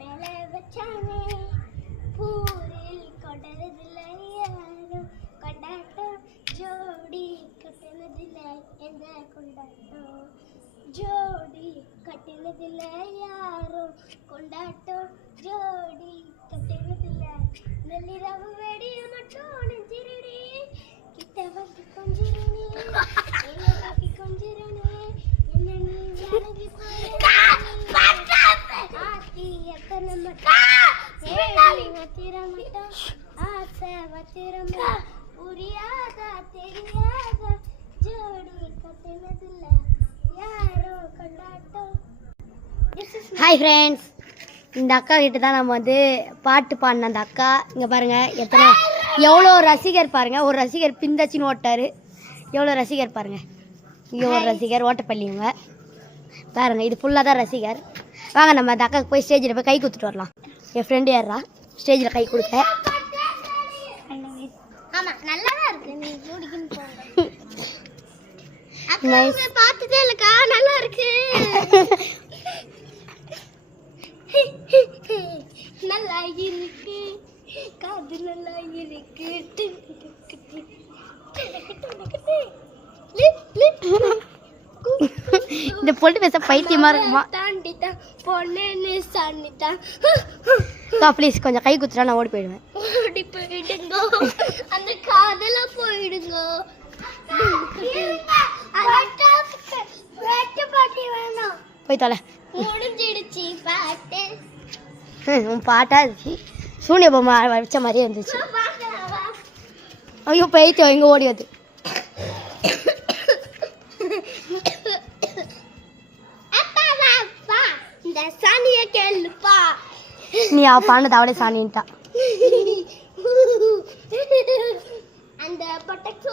மேலே வச்சானே பூரில் கொண்டதில்ல யாரும் கொண்டாட்டம் ஜோடி கட்டினதில்ல எந்த கொண்டாட்டம் ஜோடி கட்டினதில்ல யாரும் கொண்டாட்டம் ஜோடி கட்டினதில்ல நள்ளிரவு வெடிய மட்டும் நெஞ்சிரடி கிட்ட வந்து கொஞ்சிரணி என்ன காப்பி கொஞ்சிரணி என்ன நீ விலகி ஆத்தி எத்தனை மட்டும் வத்திர மட்டும் ஆசை வத்திர புரியாதா தெரியாதா ஜோடி கட்டினதில்ல யாரோ கொண்டாட்டம். ஹாய் ஃப்ரெண்ட்ஸ், இந்த அக்கா கிட்ட தான் நம்ம வந்து பாட்டு பாடின அந்த அக்கா. இங்கே பாருங்கள் எவ்வளோ ரசிகர் பாருங்கள். ஒரு ரசிகர் பிந்தச்சின்னு ஓட்டார். எவ்வளோ ரசிகர் பாருங்கள். இங்கே ஒரு ரசிகர் ஓட்டப்பள்ளிங்க பாருங்கள். இது ஃபுல்லாக தான் ரசிகர். வாங்க நம்ம அந்த அக்காவுக்கு போய் ஸ்டேஜில் போய் கை கொடுத்துட்டு வரலாம். என் ஃப்ரெண்டு ஏறா ஸ்டேஜில் கை கொடுக்க. ஆமாம் நல்லா தான் இருக்கு. நீ மூடிக்கின்னு போங்க. பார்த்துட்டே இல்லைக்கா, நல்லா இருக்கு. நல்லா இருக்கு, காது நல்லா இருக்கு. இந்த பொண்ணு பேச பைத்தியமா இருக்குமா? தாண்டிட்டான் பொண்ணு சாண்டிட்டான். ப்ளீஸ் கொஞ்சம் கை குத்துட்டா நான் ஓடி போயிடுவேன். ஓடி போயிடுங்க, அந்த காதல போயிடுங்க. போய் தொலை. முடிஞ்சிடுச்சு பாட்டு. உன் பாட்டா இருந்துச்சு. சூனிய பொம்மை வச்ச மாதிரியே இருந்துச்சு. ஐயோ பைத்தியம் எங்கே ஓடி வந்து. இந்த சாணிய கேளுப்பா. நீ அவ பாண்டது அவளே சாணின்ட்டா. அந்த பட்டக்கு